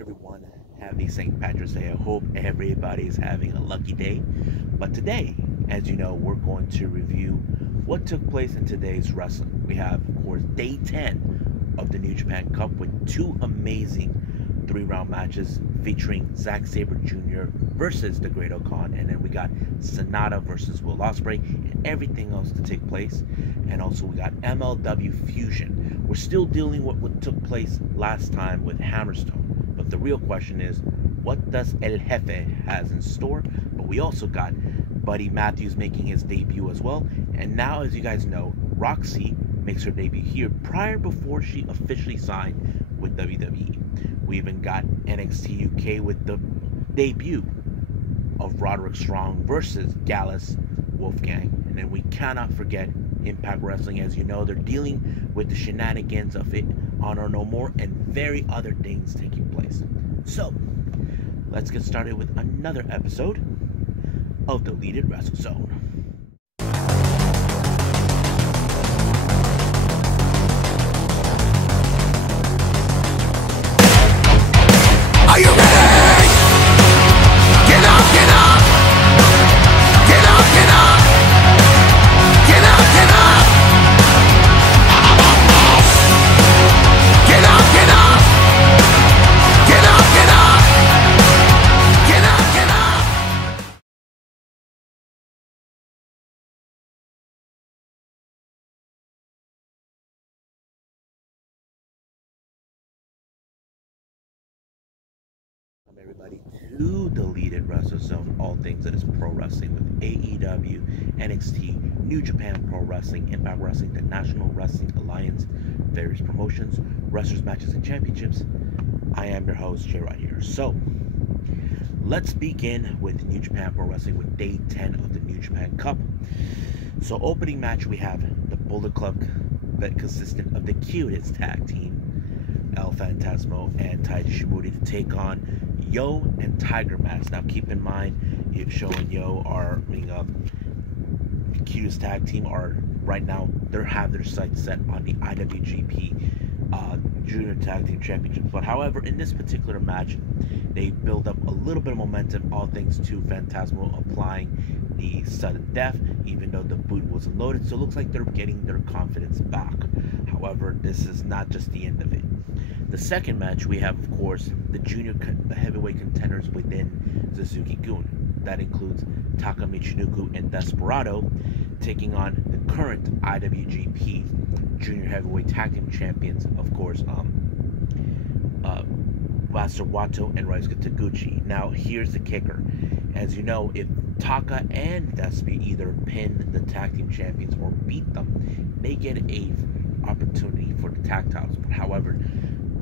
everyone. Happy St. Patrick's Day. I hope everybody's having a lucky day. But today, as you know, we're going to review what took place in today's wrestling. We have, of course, day 10 of the New Japan Cup with two amazing 3-round matches featuring Zack Sabre Jr. versus the Great O'Khan, and then we got Sonata versus Will Ospreay and everything else to take place. And also we got MLW Fusion. We're still dealing with what took place last time with Hammerstone, but the real question is, what does El Jefe has in store? But we also got Buddy Matthews making his debut as well, and now, as you guys know, Rok-C makes her debut here before she officially signed with WWE. We even got NXT UK with the debut of Roderick Strong versus Gallus, Wolfgang. And then we cannot forget Impact Wrestling. As you know, they're dealing with the shenanigans of it, Honor No More, and very other things taking place. So, let's get started with another episode of the Deleted Wrestle Zone. Are you ready? Get up, get up! Get up, get up! Get up, get up! Get up, get up! Get up, get up! Get up, get up! Welcome everybody to Deleted Wrestle Zone, all things that is pro wrestling with AEW, NXT, New Japan Pro Wrestling, Impact Wrestling, the National Wrestling Alliance, various promotions, wrestlers, matches, and championships. I am your host, Jay right here. So, let's begin with New Japan Pro Wrestling with day 10 of the New Japan Cup. So, opening match, we have the Bullet Club that consistent of the cutest tag team, El Phantasmo and Taiji Shimori, to take on Yo and Tiger Mask. Now keep in mind, Yo and Yo are being the cutest tag team are right now, they have their sights set on the IWGP Junior Tag Team Championships. But however, in this particular match, they build up a little bit of momentum, all thanks to Phantasmo applying the sudden death, even though the boot wasn't loaded. So it looks like they're getting their confidence back. However, this is not just the end of it. The second match, we have, of course, the heavyweight contenders within Suzuki-gun. That includes Taka Michinoku and Desperado taking on the current IWGP Junior Heavyweight Tag Team Champions, of course, Master Wato and Ryusuke Taguchi. Now, here's the kicker. As you know, if Taka and Despi either pin the Tag Team Champions or beat them, they get a opportunity for the tag titles. But however,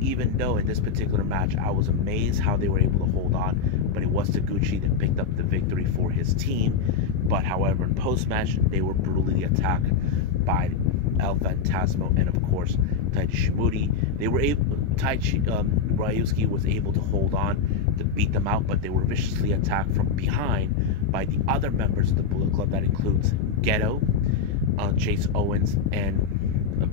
even though in this particular match I was amazed how they were able to hold on, but it was Taguchi that picked up the victory for his team. But however, in post-match, they were brutally attacked by El Phantasmo and of course Taiji Shimori. They were able, Ryusuke was able to hold on to beat them out, but they were viciously attacked from behind by the other members of the Bullet Club. That includes Geto, Chase Owens, and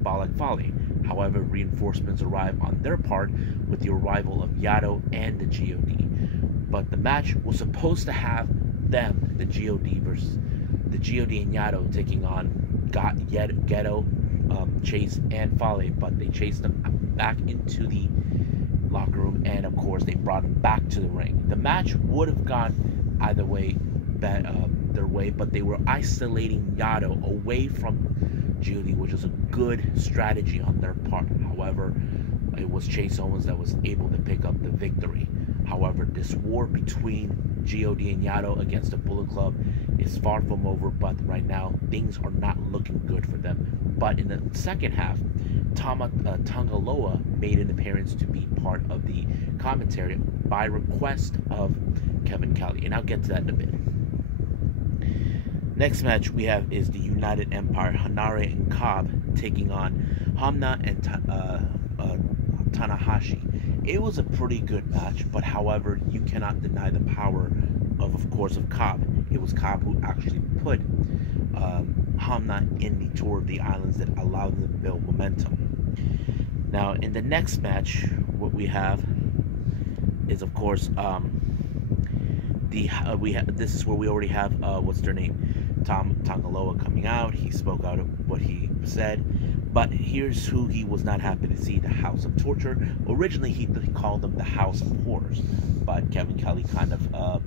Balak Fale. However, reinforcements arrive on their part with the arrival of Yado and the GOD. But the match was supposed to have them, the GOD versus the GOD and Yado, taking on Geto, Chase, and Fale, but they chased them back into the locker room, and of course they brought them back to the ring. The match would have gone either way, their way, but they were isolating Yado away from GOD, which is a good strategy on their part. However, it was Chase Owens that was able to pick up the victory. However, this war between GOD and Yado against the Bullet Club is far from over, but right now things are not looking good for them. But in the second half, Tangaloa made an appearance to be part of the commentary by request of Kevin Kelly, and I'll get to that in a bit. Next match we have is the United Empire, Hanare and Cobb taking on Hamna and Tanahashi. It was a pretty good match, but however, you cannot deny the power of course, of Cobb. It was Cobb who actually put Hamna in the tour of the islands that allowed them to build momentum. Now, in the next match, what we have is of course this is where we already have what's their name, Tangaloa coming out. He spoke out of what he said, but here's who he was not happy to see: the House of Torture. Originally he called them the House of Horrors, but Kevin Kelly kind of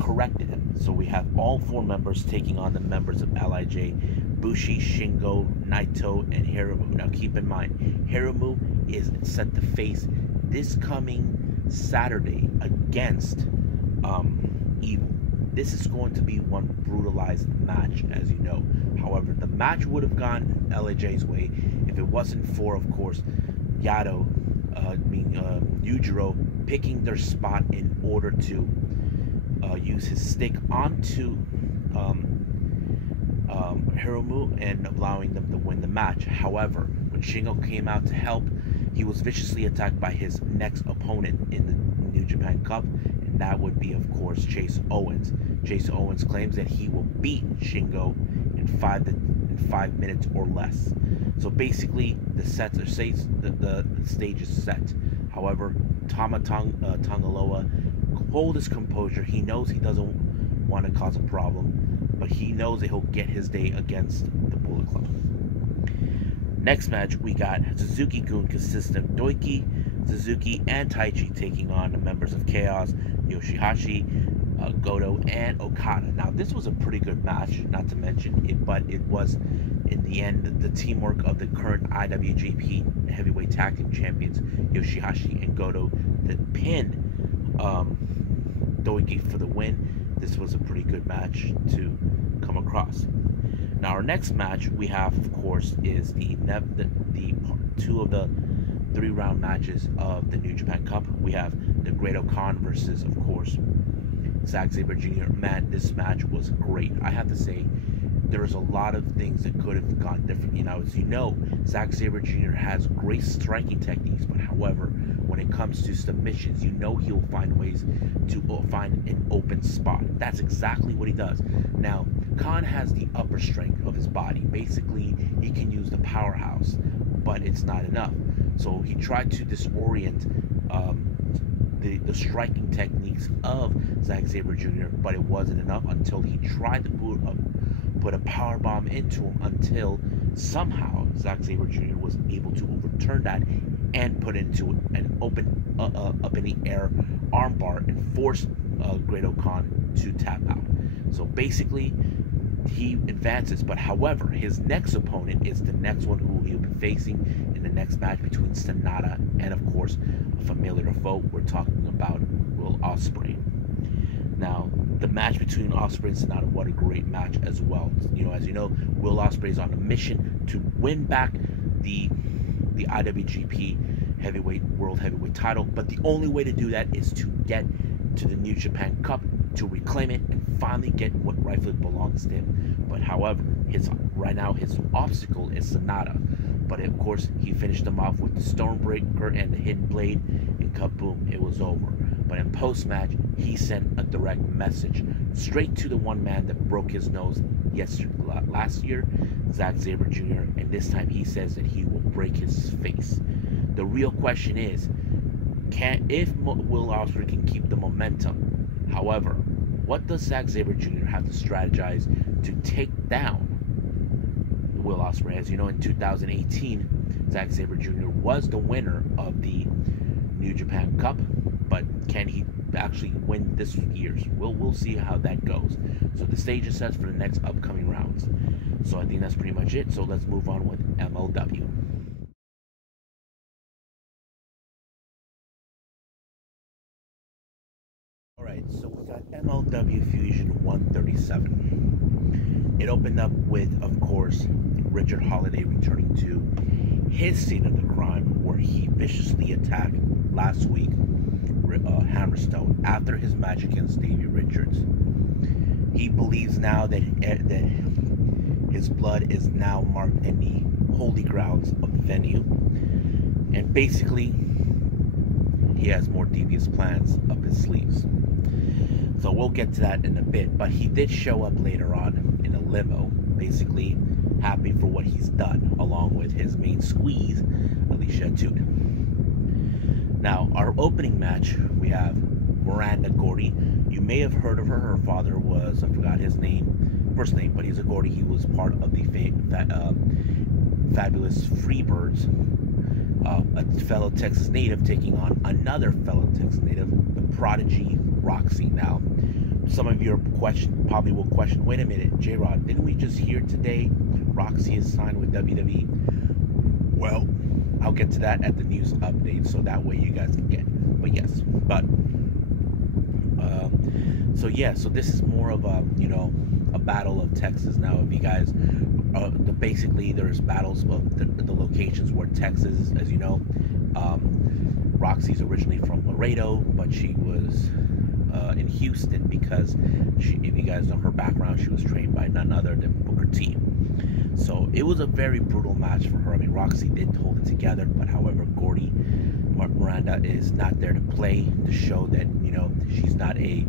corrected him. So we have all 4 members taking on the members of LIJ: Bushi, Shingo, Naito, and Hiromu. Now keep in mind, Hiromu is set to face this coming Saturday against Evil. This is going to be one brutalized match, as you know. However, the match would have gone LIJ's way if it wasn't for, of course, Yujiro picking their spot in order to use his stick onto Hiromu and allowing them to win the match. However, when Shingo came out to help, he was viciously attacked by his next opponent in the New Japan Cup, and that would be, of course, Chase Owens. Chase Owens claims that he will beat Shingo in 5 minutes or less. So basically, the stage is set. However, Tangaloa hold his composure. He knows he doesn't want to cause a problem, but he knows that he'll get his day against the Bullet Club. Next match, we got Suzuki-gun consisting of Doiki, Suzuki, and Taichi taking on the members of Chaos, Yoshihashi, Goto, and Okada. Now, this was a pretty good match, not to mention it, but it was, in the end, the teamwork of the current IWGP Heavyweight Tag Team Champions, Yoshihashi and Goto, that pinned Doiki for the win. This was a pretty good match to come across. Now, our next match we have, of course, is the 2 of the 3-round matches of the New Japan Cup. We have the Great-O-Khan versus, of course, Zack Sabre Jr. Man, this match was great. I have to say, there was a lot of things that could have gone different. As you know, Zack Sabre Jr. has great striking techniques, but however, when it comes to submissions, he'll find ways to find an open spot. That's exactly what he does. Now, Khan has the upper strength of his body. Basically, he can use the powerhouse, but it's not enough. So he tried to disorient the striking techniques of Zack Sabre Jr., but it wasn't enough until he tried to put a power bomb into him, until somehow Zack Sabre Jr. was able to overturn that and put into an open up in the air armbar and force Great-O-Khan to tap out. So basically, he advances, but however, his next opponent is the next one who he'll be facing in the next match between Sonata and, of course, a familiar foe. We're talking about Will Ospreay. Now, the match between Ospreay and Sonata, what a great match as well. As you know, Will Ospreay is on a mission to win back the IWGP World Heavyweight title, but the only way to do that is to get to the New Japan Cup, to reclaim it and finally get what rightfully belongs to him. But however, right now his obstacle is Sonata. But of course, he finished him off with the Stormbreaker and the Hidden Blade, and kaboom, it was over. But in post-match, he sent a direct message straight to the one man that broke his nose last year, Zack Sabre Jr., and this time he says that he will break his face. The real question is, if Will Ospreay can keep the momentum. However, what does Zack Sabre Jr. have to strategize to take down Will Ospreay? As you know, in 2018, Zack Sabre Jr. was the winner of the New Japan Cup, but can he actually win this year's? We'll see how that goes. So the stage is set for the next upcoming rounds. So I think that's pretty much it. So let's move on with MLW. Alright, so we got MLW Fusion 137. It opened up with, of course, Richard Holliday returning to his scene of the crime, where he viciously attacked last week Hammerstone after his match against Davey Richards. He believes now that his blood is now marked in the holy grounds of the venue, and basically he has more devious plans up his sleeves. So we'll get to that in a bit, but he did show up later on in a limo, basically happy for what he's done, along with his main squeeze, Alicia Atout. Now, our opening match, we have Miranda Gordy. You may have heard of her. Her father was, I forgot his first name, but he's a Gordy. He was part of the Fabulous Freebirds, a fellow Texas native taking on another fellow Texas native, the prodigy Rok-C. Now, some of you probably will question, wait a minute, J-Rod, didn't we just hear today Rok-C is signed with WWE? Well, I'll get to that at the news update, so that way you guys can get it. But yes, so this is more of a, a battle of Texas. Now, if you guys, basically there's battles of the locations where Texas, as you know, Rok-C's originally from Laredo, but she was in Houston because if you guys know her background, she was trained by none other than Booker T. So it was a very brutal match for her. I mean, Rok-C did hold it together, but however, Miranda is not there to play, to show that, she's not a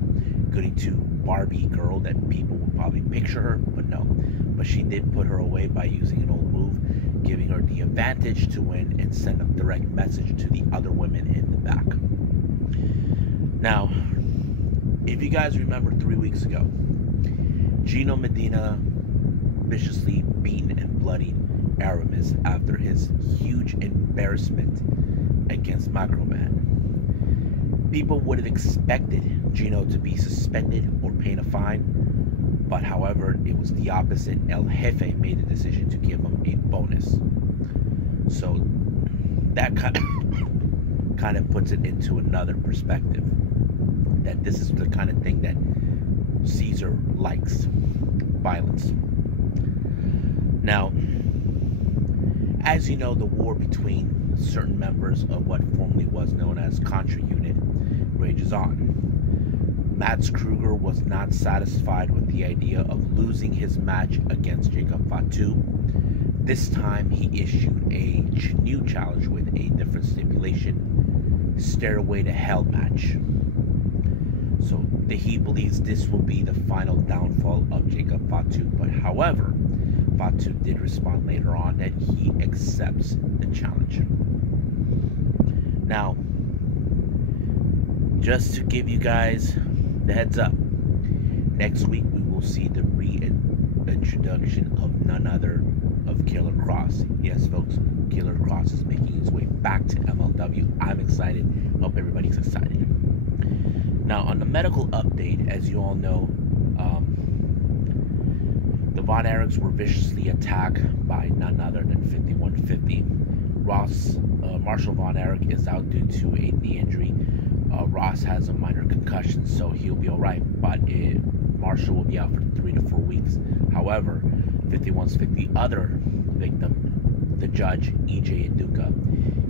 goody-two Barbie girl that people would probably picture her, but no. But she did put her away by using an old move, giving her the advantage to win and send a direct message to the other women in the back. Now, if you guys remember 3 weeks ago, Gino Medina viciously beaten and bloodied Aramis after his huge embarrassment against Macroman. People would have expected Gino to be suspended or paying a fine, but however, it was the opposite. El Jefe made the decision to give him a bonus. So that kind of puts it into another perspective, that this is the kind of thing that Caesar likes, violence. Now, as you know, the war between certain members of what formerly was known as Contra Unit rages on. Mats Kruger was not satisfied with the idea of losing his match against Jacob Fatu. This time he issued a new challenge with a different stipulation: Stairway to Hell match. So he believes this will be the final downfall of Jacob Fatu, but however, Fatu did respond later on that he accepts the challenge. Now, just to give you guys the heads up, next week we will see the reintroduction of none other of Killer Kross. Yes, folks, Killer Kross is making his way back to MLW. I'm excited. Hope everybody's excited. Now, on the medical update, as you all know, the Von Erichs were viciously attacked by none other than 5150. Marshall Von Erich is out due to a knee injury. Ross has a minor concussion, so he'll be alright, but Marshall will be out for 3 to 4 weeks. However, 5150, other victim, the judge, EJ Aduka,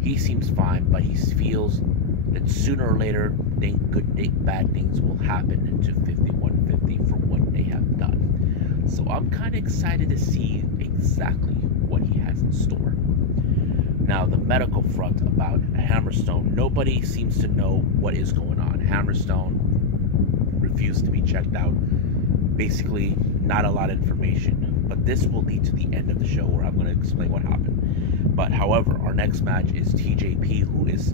he seems fine, but he feels that sooner or later, bad things will happen to 5150 for what they have done. So I'm kind of excited to see exactly what he has in store. Now, the medical front about Hammerstone, nobody seems to know what is going on. Hammerstone refused to be checked out. Basically, not a lot of information. But this will lead to the end of the show where I'm going to explain what happened. But however, our next match is TJP, who is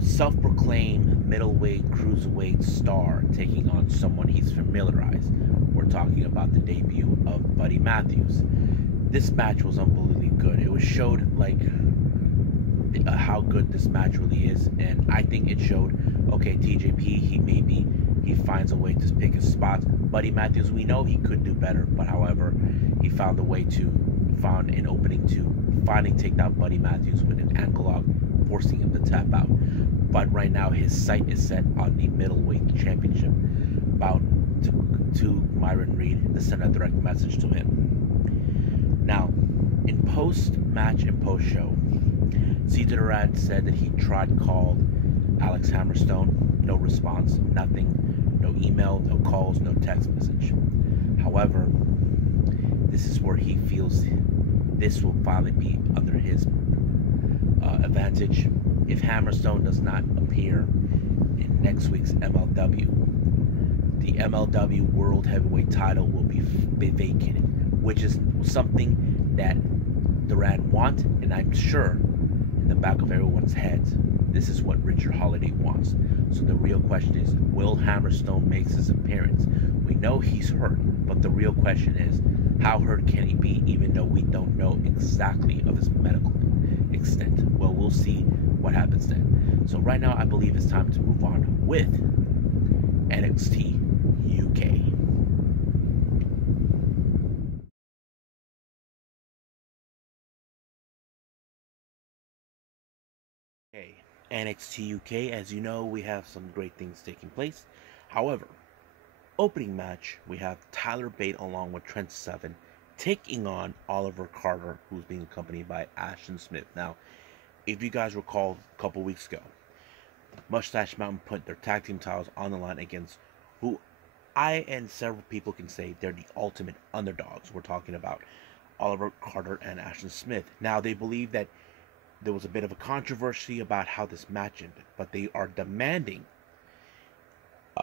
self-proclaimed middleweight, cruiserweight star, taking on someone he's familiarized. We're talking about the debut of Buddy Matthews. This match was unbelievably good. It was showed like how good this match really is, and I think it showed, okay, TJP, he finds a way to pick his spots. Buddy Matthews, we know he could do better, but however, he found an opening to finally take down Buddy Matthews with an ankle lock, forcing him to tap out. But right now his sight is set on the middleweight championship, about to Myron Reed to send a direct message to him. Now, in post-match and post-show, Cesar Durant said that he called Alex Hammerstone, no response, nothing, no email, no calls, no text message. However, this is where he feels this will finally be under his advantage. If Hammerstone does not appear in next week's MLW, the MLW World Heavyweight title will be vacated, which is something that Durant wants, and I'm sure in the back of everyone's heads, this is what Richard Holliday wants. So the real question is, will Hammerstone make his appearance? We know he's hurt, but the real question is, how hurt can he be, even though we don't know exactly of his medical extent? Well, we'll see what happens then. So right now, I believe it's time to move on with NXT UK. Okay, NXT UK, as you know, we have some great things taking place. However, opening match, we have Tyler Bate along with Trent Seven taking on Oliver Carter, who's being accompanied by Ashton Smith. Now, if you guys recall a couple weeks ago, Mustache Mountain put their tag team titles on the line against who I and several people can say they're the ultimate underdogs. We're talking about Oliver Carter and Ashton Smith. Now, they believe that there was a bit of a controversy about how this match ended, but they are demanding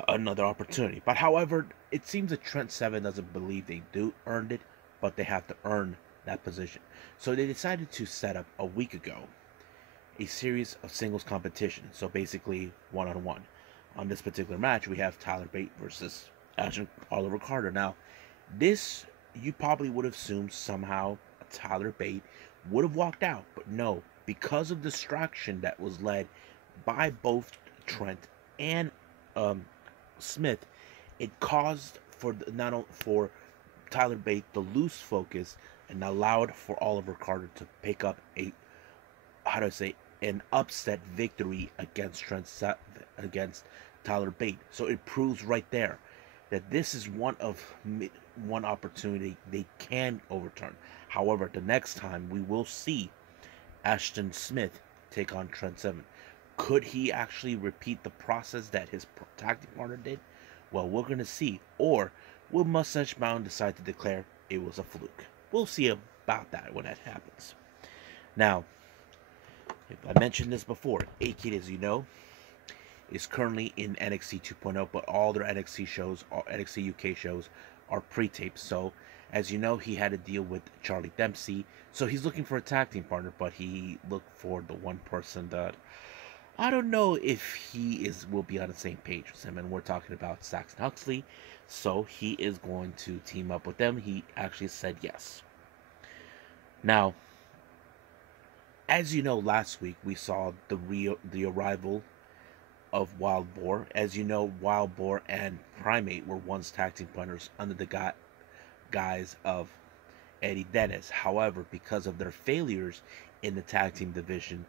another opportunity. But however, it seems that Trent Seven doesn't believe they earned it, but they have to earn that position. So they decided to set up a week ago a series of singles competition. So basically one-on-one. On this particular match, we have Tyler Bate versus Oliver Carter. Now, this you probably would have assumed somehow Tyler Bate would have walked out, but no, because of distraction that was led by both Trent and Smith, it caused for Tyler Bate to lose focus and allowed for Oliver Carter to pick up an upset victory against against Tyler Bate. So it proves right there that this is one opportunity they can overturn. However, the next time we will see Ashton Smith take on Trent Seven. Could he actually repeat the process that his tag team partner did? Well, we're going to see. Or will Mustache Mountain decide to declare it was a fluke? We'll see about that when that happens. Now, if I mentioned this before, A-Kid, as you know, is currently in NXT 2.0, but all their NXT shows, all NXT UK shows, are pre-taped. So, as you know, he had to deal with Charlie Dempsey. So he's looking for a tag team partner, but he looked for the one person that I don't know if he will be on the same page with him. And we're talking about Saxon Huxley. So he is going to team up with them. He actually said yes. Now, as you know, last week we saw the arrival of Wild Boar. As you know, Wild Boar and Primate were once tag team partners under the guise of Eddie Dennis. However, because of their failures in the tag team division,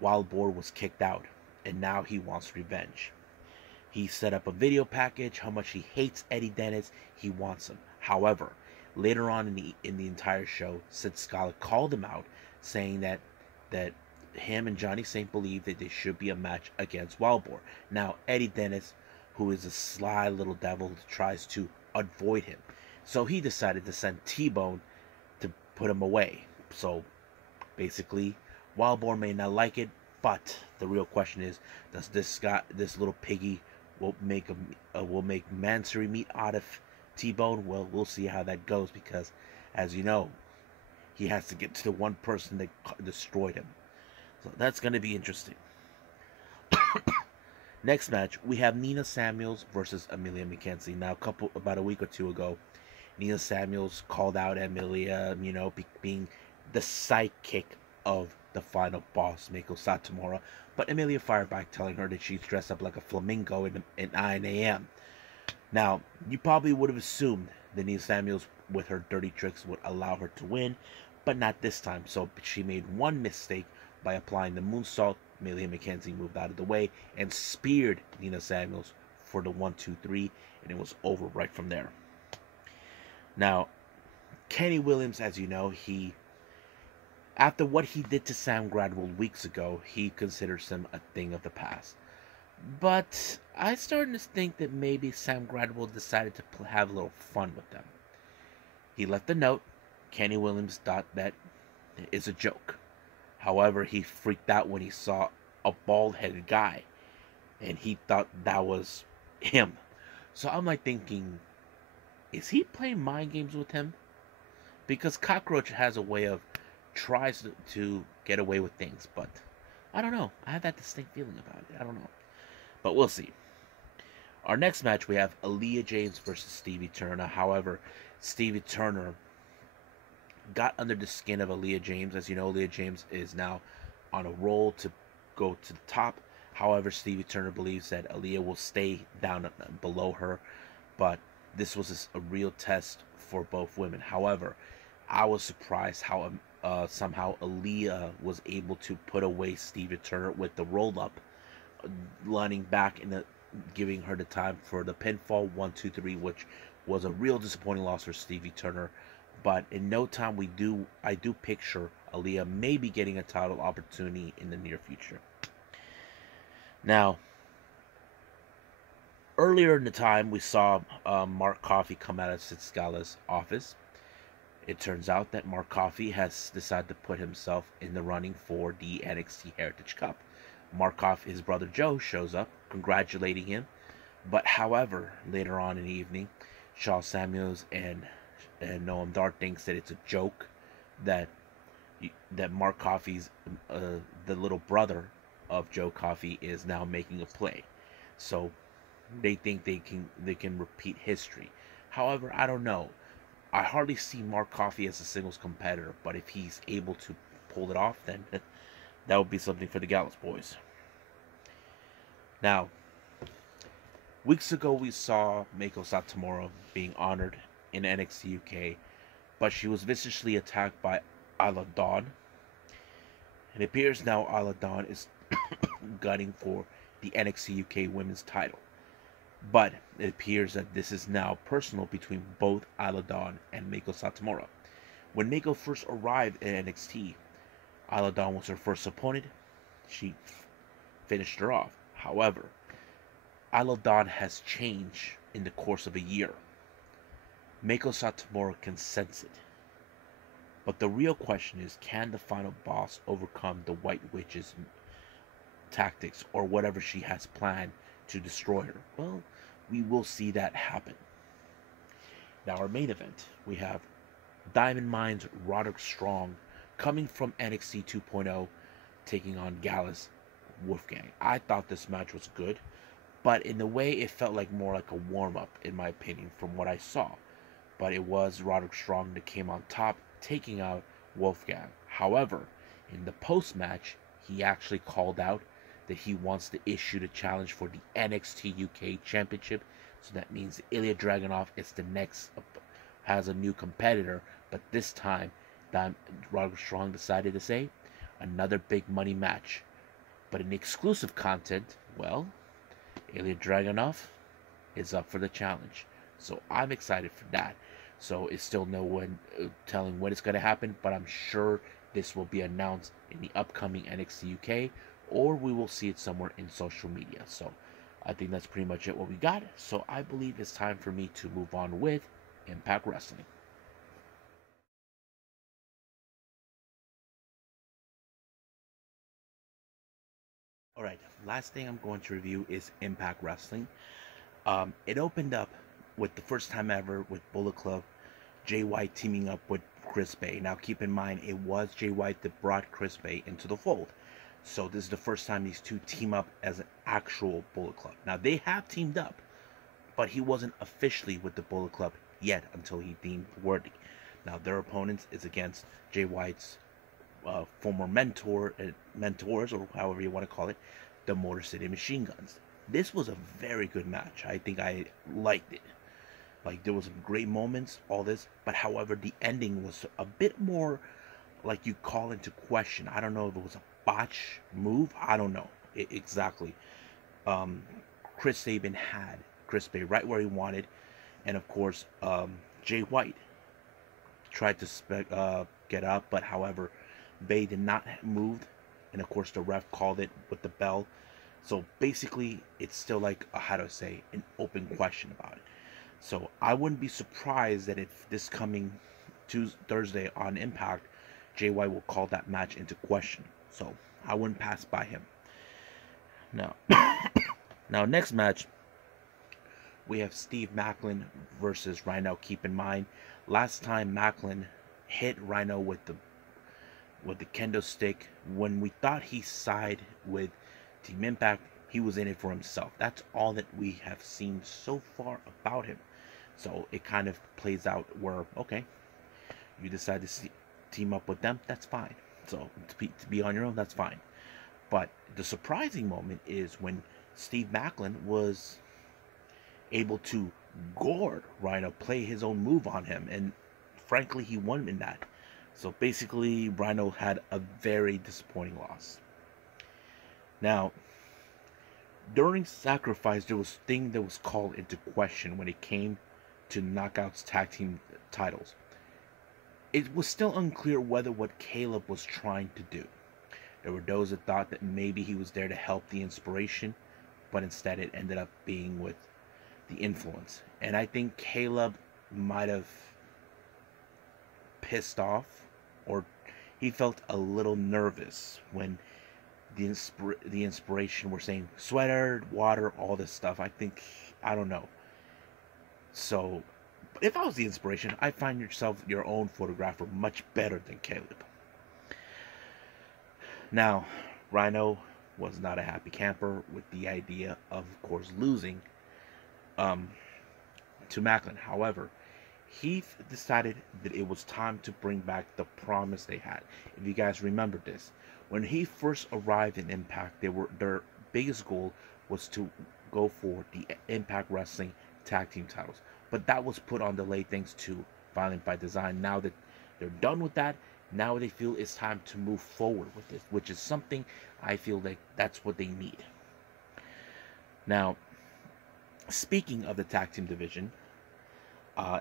Wild Boar was kicked out, and now he wants revenge. He set up a video package how much he hates Eddie Dennis. He wants him. However, later on in the entire show, Sid Scala called him out, saying that him and Johnny Saint believe that there should be a match against Wild Boar. Now, Eddie Dennis, who is a sly little devil, tries to avoid him. So he decided to send T-Bone to put him away. So basically, Wild Boar may not like it, but the real question is, does this little piggy will make Mansory meat out of T-Bone? Well, we'll see how that goes, because as you know, he has to get to the one person that destroyed him. So that's going to be interesting. Next match, we have Nina Samuels versus Amelia McKenzie. Now, about a week or two ago, Nina Samuels called out Amelia, being the sidekick of the final boss, Mako Satomura. But Amelia fired back, telling her that she's dressed up like a flamingo at 9 a.m. Now, you probably would have assumed that Nina Samuels, with her dirty tricks, would allow her to win, but not this time. So she made one mistake by applying the moonsault. Amelia McKenzie moved out of the way and speared Nina Samuels for the 1-2-3, and it was over right from there. Now, Kenny Williams, as you know, after what he did to Sam Gradwell weeks ago, he considers him a thing of the past. But I started to think that maybe Sam Gradwell decided to have a little fun with them. He left a note. Kenny Williams thought that is a joke. However, he freaked out when he saw a bald-headed guy, and he thought that was him. So I'm like thinking, is he playing mind games with him? Because Cockroach has a way of tries to get away with things, but I don't know. I have that distinct feeling about it. I don't know. But we'll see. Our next match, we have Aaliyah James versus Stevie Turner. However, Stevie Turner got under the skin of Aaliyah James. As you know, Aaliyah James is now on a roll to go to the top. However, Stevie Turner believes that Aaliyah will stay down below her. But this was a real test for both women. However, I was surprised how somehow Aaliyah was able to put away Stevie Turner with the roll-up, lining back and giving her the time for the pinfall 1-2-3, which was a real disappointing loss for Stevie Turner. But in no time, I do picture Aaliyah maybe getting a title opportunity in the near future. Now, earlier in the time, we saw Mark Coffey come out of Sid Gallus' office. It turns out that Mark Coffey has decided to put himself in the running for the NXT Heritage Cup. Mark Coffey, his brother Joe, shows up, congratulating him. But however, later on in the evening, Shaw Samuels and Noam Dar thinks that it's a joke that Mark Coffey's the little brother of Joe Coffey is now making a play. So they think they can repeat history. However, I don't know. I hardly see Mark Coffey as a singles competitor, but if he's able to pull it off, then that would be something for the Gallus boys. Now, weeks ago we saw Meiko Satomura being honored in NXT UK, but she was viciously attacked by Isla Dawn. It appears now Isla Dawn is gunning for the NXT UK women's title. But it appears that this is now personal between both Isla Dawn and Meiko Satomura. When Meiko first arrived at NXT, Isla Dawn was her first opponent. She finished her off. However, Isla Dawn has changed in the course of a year. Meiko Satomura can sense it. But the real question is, can the final boss overcome the White Witch's tactics or whatever she has planned to destroy her? Well, we will see that happen. Now, our main event, we have Diamond Mine's Roderick Strong coming from NXT 2.0, taking on Gallus Wolfgang. I thought this match was good, but in a way it felt like more like a warm-up, in my opinion, from what I saw. But it was Roderick Strong that came on top, taking out Wolfgang. However, in the post-match, he actually called out that he wants to issue the challenge for the NXT UK Championship. So that means Ilya Dragunov is the next, has a new competitor. But this time, Roderick Strong decided to say, another big money match. But in exclusive content, well, Ilya Dragunov is up for the challenge. So I'm excited for that. So it's still no one telling when it's going to happen, but I'm sure this will be announced in the upcoming NXT UK, or we will see it somewhere in social media. So I think that's pretty much it what we got. So I believe it's time for me to move on with Impact Wrestling. Alright, last thing I'm going to review is Impact Wrestling. It opened up with the first time ever with Bullet Club, Jay White teaming up with Chris Bay. Now keep in mind, it was Jay White that brought Chris Bay into the fold. So this is the first time these two team up as an actual Bullet Club. Now they have teamed up, but he wasn't officially with the Bullet Club yet until he deemed worthy. Now their opponents is against Jay White's former mentors, or however you want to call it, the Motor City Machine Guns. This was a very good match. I think I liked it. Like, there was some great moments, all this, but however, the ending was a bit more like you call into question. I don't know if it was a botch move. I don't know exactly. Chris Sabin had Chris Bay right where he wanted, and of course, Jay White tried to get up, but however, Bay did not move, and of course, the ref called it with the bell. So basically, it's still like, how do I say, an open question about it. So I wouldn't be surprised that if this coming Thursday on Impact, Jay White will call that match into question. So I wouldn't pass by him. Now next match, we have Steve Maclin versus Rhino. Keep in mind, last time Maclin hit Rhino with with the kendo stick. When we thought he sided with Team Impact, he was in it for himself. That's all that we have seen so far about him. So it kind of plays out where, okay, you decide to team up with them, that's fine. So to be on your own, that's fine. But the surprising moment is when Steve Macklin was able to gore Rhino, play his own move on him, and frankly, he won in that. So basically, Rhino had a very disappointing loss. Now, during Sacrifice, there was a thing that was called into question when it came to Knockouts tag team titles. It was still unclear whether what Caleb was trying to do. There were those that thought that maybe he was there to help the Inspiration, but instead it ended up being with the Influence. And I think Caleb might have pissed off, or he felt a little nervous when the Inspiration were saying sweater, water, all this stuff. I don't know. So, if I was the Inspiration, I'd find yourself your own photographer much better than Caleb. Now, Rhino was not a happy camper with the idea of course, losing to Macklin. However, he decided that it was time to bring back the promise they had. If you guys remember this, when he first arrived in Impact, their biggest goal was to go for the Impact Wrestling tag team titles. But that was put on delay thanks to Violent by Design. Now that they're done with that, now they feel it's time to move forward with this, which is something I feel like that's what they need. Now, speaking of the tag team division,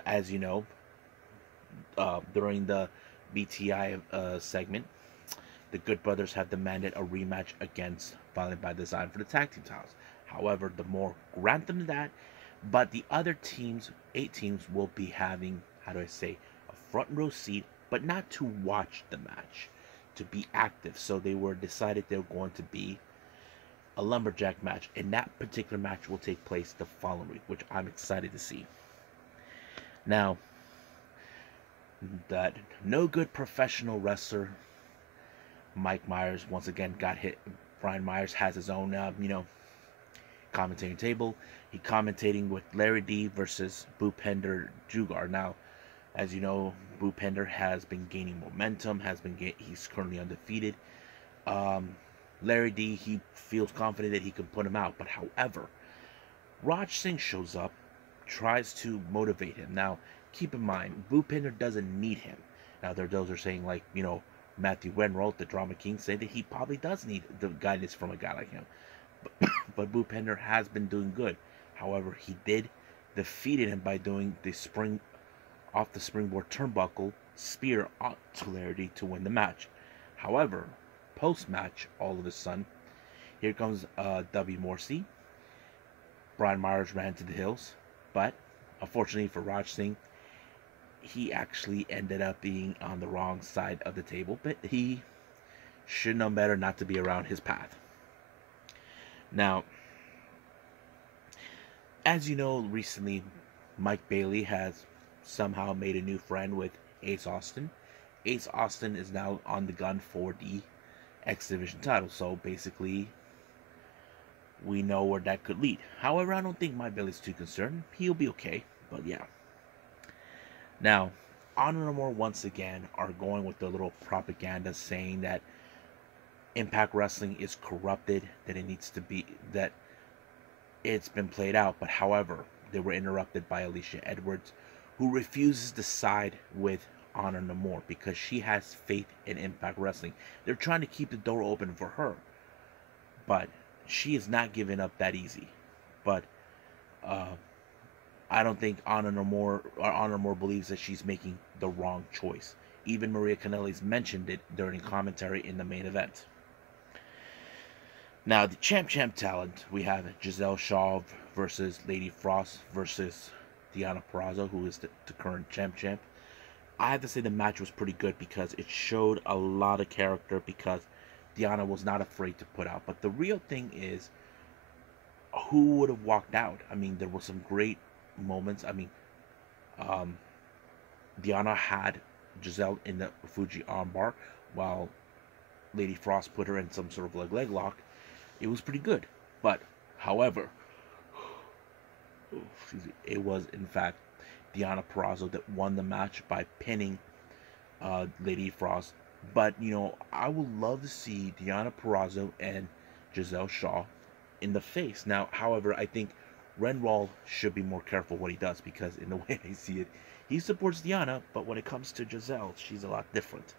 as you know, during the BTI segment, the Good Brothers have demanded a rematch against Violent by Design for the tag team titles. However, the more grant them that, but the other teams, 8 teams, will be having, how do I say, a front row seat, but not to watch the match, to be active. So they were decided they're going to be a lumberjack match, and that particular match will take place the following week, which I'm excited to see. Now, that no good professional wrestler Mike Myers once again got hit. Brian Myers has his own, commentating table. He commentating with Larry D versus Bhupender Jugar. Now, as you know, Bhupender has been gaining momentum. He's currently undefeated. Larry D, he feels confident that he can put him out. But however, Raj Singh shows up, tries to motivate him. Now, keep in mind, Bhupender doesn't need him. Now, those are saying, like, Matthew Wenrold, the Drama King, said that he probably does need the guidance from a guy like him. But Bhupender has been doing good. However, he did defeated him by doing the off the springboard turnbuckle spear to Larry to win the match. However, post-match, all of a sudden, here comes W. Morrissey. Brian Myers ran to the hills, but unfortunately for Raj Singh, he actually ended up being on the wrong side of the table, but he should know better not to be around his path. Now, as you know, recently Mike Bailey has somehow made a new friend with Ace Austin. Ace Austin is now on the gun for the X Division title, so basically we know where that could lead. However, I don't think Mike Bailey's too concerned. He'll be okay, but yeah. Now, Honor No More once again are going with the little propaganda saying that Impact Wrestling is corrupted, that it needs to be, that it's been played out. But however, they were interrupted by Alicia Edwards, who refuses to side with Honor No More because she has faith in Impact Wrestling. They're trying to keep the door open for her, but she is not giving up that easy. But I don't think Honor No More believes that she's making the wrong choice. Even Maria Kanellis mentioned it during commentary in the main event. Now, the champ talent, we have Giselle Shaw versus Lady Frost versus Deonna Purrazzo, who is the current champ. I have to say the match was pretty good because it showed a lot of character, because Deonna was not afraid to put out. But the real thing is, who would have walked out? I mean, there were some great moments. I mean, Deonna had Giselle in the Fuji armbar, while Lady Frost put her in some sort of leg lock. It was pretty good. But, however, it was in fact Deonna Purrazzo that won the match by pinning Lady Frost. But, you know, I would love to see Deonna Purrazzo and Giselle Shaw in the face. Now, however, I think Renwall should be more careful what he does, because in the way I see it, he supports Deonna, but when it comes to Giselle, she's a lot different.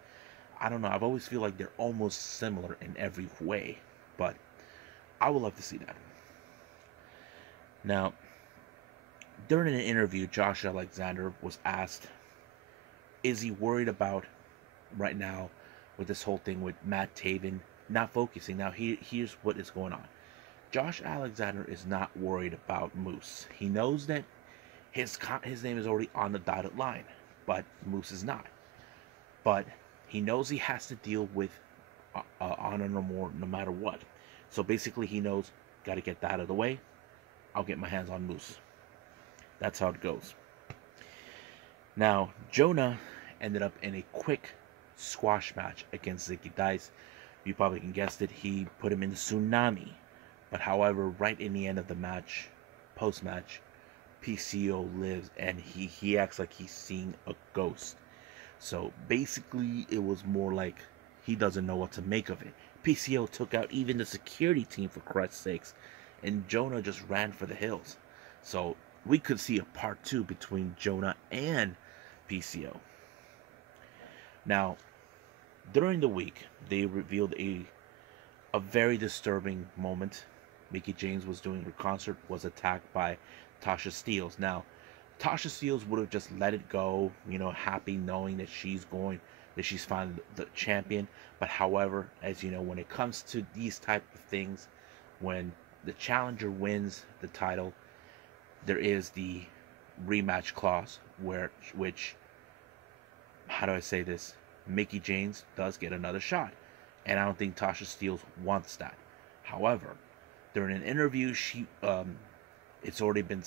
I don't know, I've always feel like they're almost similar in every way, but I would love to see that. Now, during an interview, Josh Alexander was asked, is he worried about right now with this whole thing with Matt Taven not focusing? Now, here's what is going on. Josh Alexander is not worried about Moose. He knows that his name is already on the dotted line, but Moose is not. But he knows he has to deal with Honor No More no matter what. So basically he knows, got to get that out of the way. I'll get my hands on Moose. That's how it goes. Now, Jonah ended up in a quick squash match against Zicky Dice. You probably can guess it. He put him in the tsunami. But however, right in the end of the match, post-match, PCO lives and he acts like he's seeing a ghost. So basically, it was more like he doesn't know what to make of it. PCO took out even the security team, for Christ's sakes, and Jonah just ran for the hills. So we could see a part 2 between Jonah and PCO. Now, during the week, they revealed a very disturbing moment. Mickie James was doing her concert, was attacked by Tasha Steelz. Now, Tasha Steelz would have just let it go, you know, happy knowing that she's finally the champion. But however, as you know, when it comes to these type of things, when the challenger wins the title, there is the rematch clause which, how do I say this? Mickie James does get another shot, and I don't think Tasha Steelz wants that. However, during an interview, it's already been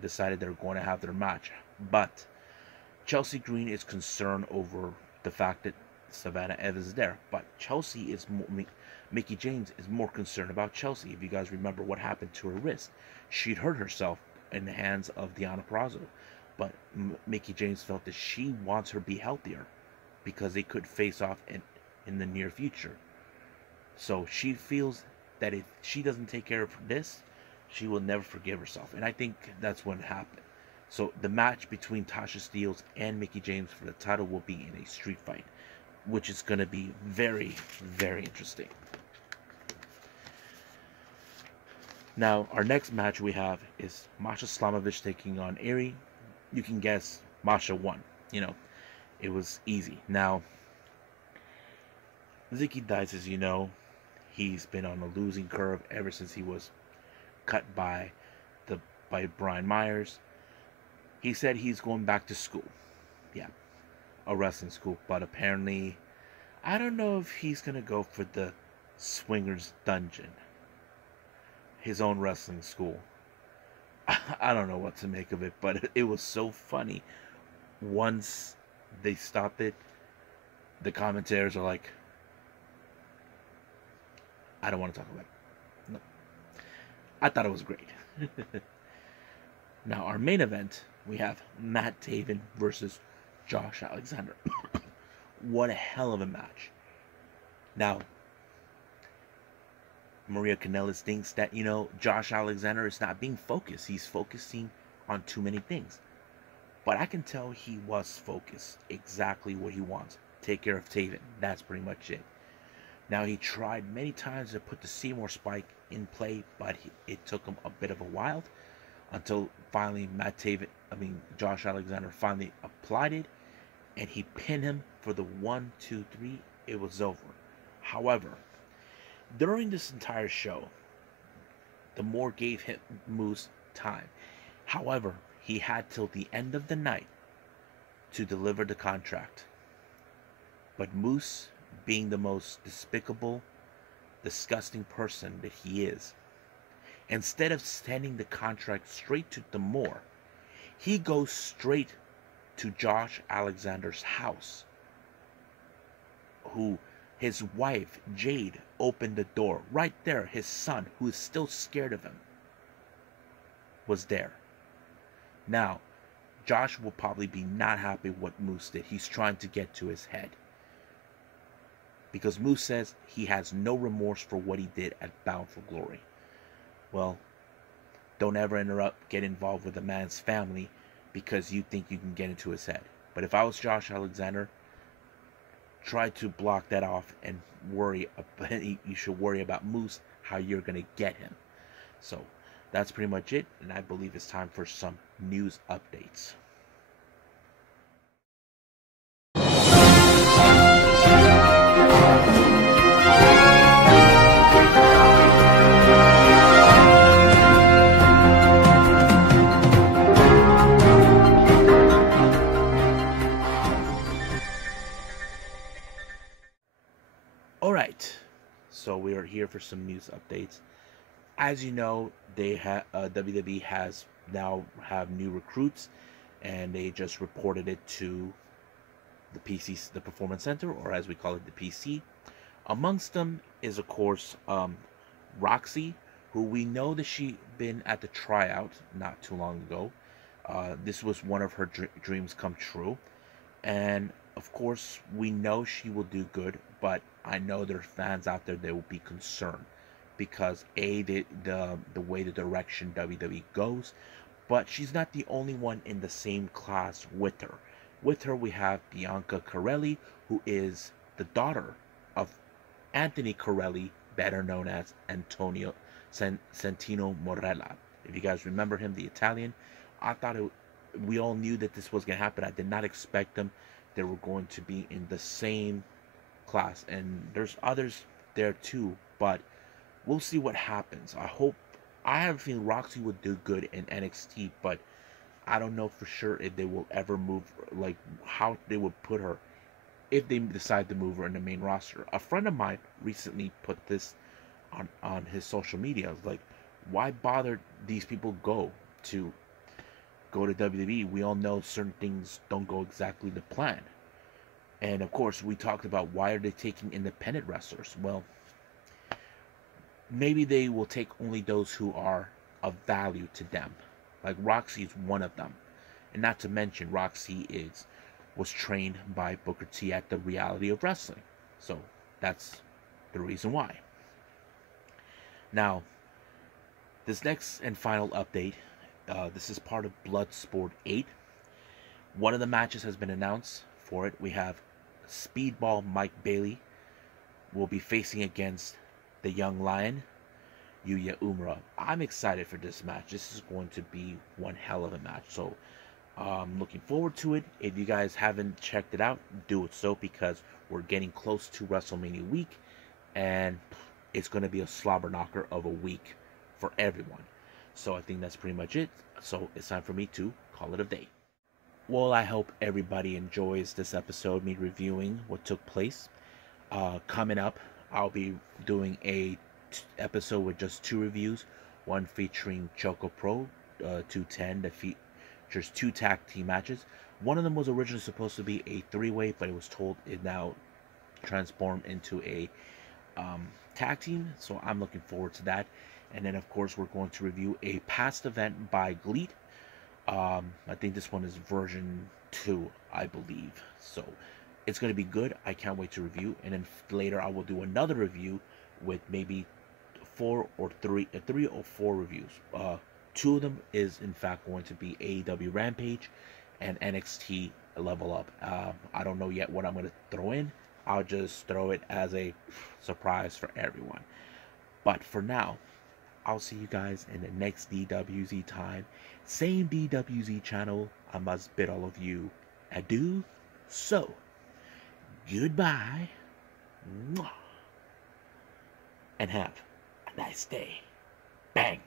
decided they're going to have their match, but Chelsea Green is concerned over the fact that Savannah Evans is there. But Mickie James is more concerned about Chelsea. If you guys remember what happened to her wrist, she'd hurt herself in the hands of Deonna Purrazzo. But Mickie James felt that she wants her to be healthier because they could face off in the near future. So she feels that if she doesn't take care of this, she will never forgive herself. And I think that's what happened. So the match between Tasha Steelz and Mickie James for the title will be in a street fight, which is going to be very, very interesting. Now, our next match we have is Masha Slamovich taking on Aerie. You can guess Masha won. You know, it was easy. Now, Zicky Dice, as you know, he's been on a losing curve ever since he was cut by Brian Myers. He said he's going back to school. Yeah, a wrestling school. But apparently, I don't know if he's going to go for the Swingers Dungeon, his own wrestling school. I don't know what to make of it, but it was so funny. Once they stopped it, the commentators are like, I don't want to talk about it. No. I thought it was great. Now, our main event, we have Matt Taven versus Josh Alexander. What a hell of a match. Now, Maria Kanellis thinks that, you know, Josh Alexander is not being focused. He's focusing on too many things. But I can tell he was focused. Exactly what he wants. Take care of Taven. That's pretty much it. Now, he tried many times to put the Seymour Spike in play, but it took him a bit of a while until finally Josh Alexander finally applied it, and he pinned him for the 1, 2, 3. It was over. However, during this entire show, the Moore gave him Moose time. However, he had till the end of the night to deliver the contract. But Moose, being the most despicable, disgusting person that he is, instead of sending the contract straight to the Moore, he goes straight to Josh Alexander's house who his wife, Jade, opened the door. Right there, his son, who is still scared of him, was there. Now, Josh will probably be not happy with what Moose did. He's trying to get to his head. Because Moose says he has no remorse for what he did at Bound for Glory. Well, don't ever get involved with a man's family because you think you can get into his head. But if I was Josh Alexander, try to block that off and worry. You should worry about Moose, how you're going to get him. So that's pretty much it, and I believe it's time for some news updates. Alright, so we are here for some news updates. As you know, WWE has now have new recruits, and they just reported it to the PC, the Performance Center, or as we call it, the PC. Amongst them is, of course, Rok-C, who we know that she been at the tryout not too long ago. This was one of her dreams come true, and of course we know she will do good, but I know there are fans out there that will be concerned because the way the direction WWE goes, but she's not the only one in the same class with her. With her we have Bianca Corelli, who is the daughter of Anthony Corelli, better known as Antonio Santino Morella. If you guys remember him, the Italian, we all knew that this was going to happen. I did not expect them. They were going to be in the same class, and there's others there too, but we'll see what happens. I have a feeling Rok-C would do good in NXT, but I don't know for sure if they will ever move, like how they would put her if they decide to move her in the main roster. A friend of mine recently put this on his social media. Like, why bother these people go to WWE? We all know certain things don't go exactly to plan. And of course, we talked about why are they taking independent wrestlers? Well, maybe they will take only those who are of value to them. Like Rok-C is one of them. And not to mention, Rok-C was trained by Booker T at the Reality of Wrestling. So that's the reason why. Now, this next and final update, this is part of Bloodsport 8. One of the matches has been announced for it. We have Speedball Mike Bailey will be facing against the Young Lion, Yuya Uemura. I'm excited for this match. This is going to be one hell of a match. So I'm looking forward to it. If you guys haven't checked it out, do it so, because we're getting close to WrestleMania week, and it's going to be a slobber knocker of a week for everyone. So I think that's pretty much it. So it's time for me to call it a day. Well, I hope everybody enjoys this episode, me reviewing what took place. Coming up, I'll be doing a episode with just 2 reviews. One featuring Choco Pro 210 that features 2 tag team matches. One of them was originally supposed to be a 3-way, but it was told it now transformed into a tag team. So I'm looking forward to that. And then, of course, we're going to review a past event by GLEAT. I think this one is version 2, I believe. So it's going to be good. I can't wait to review. And then later I will do another review with maybe 3 or 4 reviews. 2 of them is in fact going to be AEW Rampage and NXT Level Up. I don't know yet what I'm going to throw in. I'll just throw it as a surprise for everyone. But for now, I'll see you guys in the next DWZ time. Same DWZ channel. I must bid all of you adieu. So, goodbye. Mwah. And have a nice day. Bang.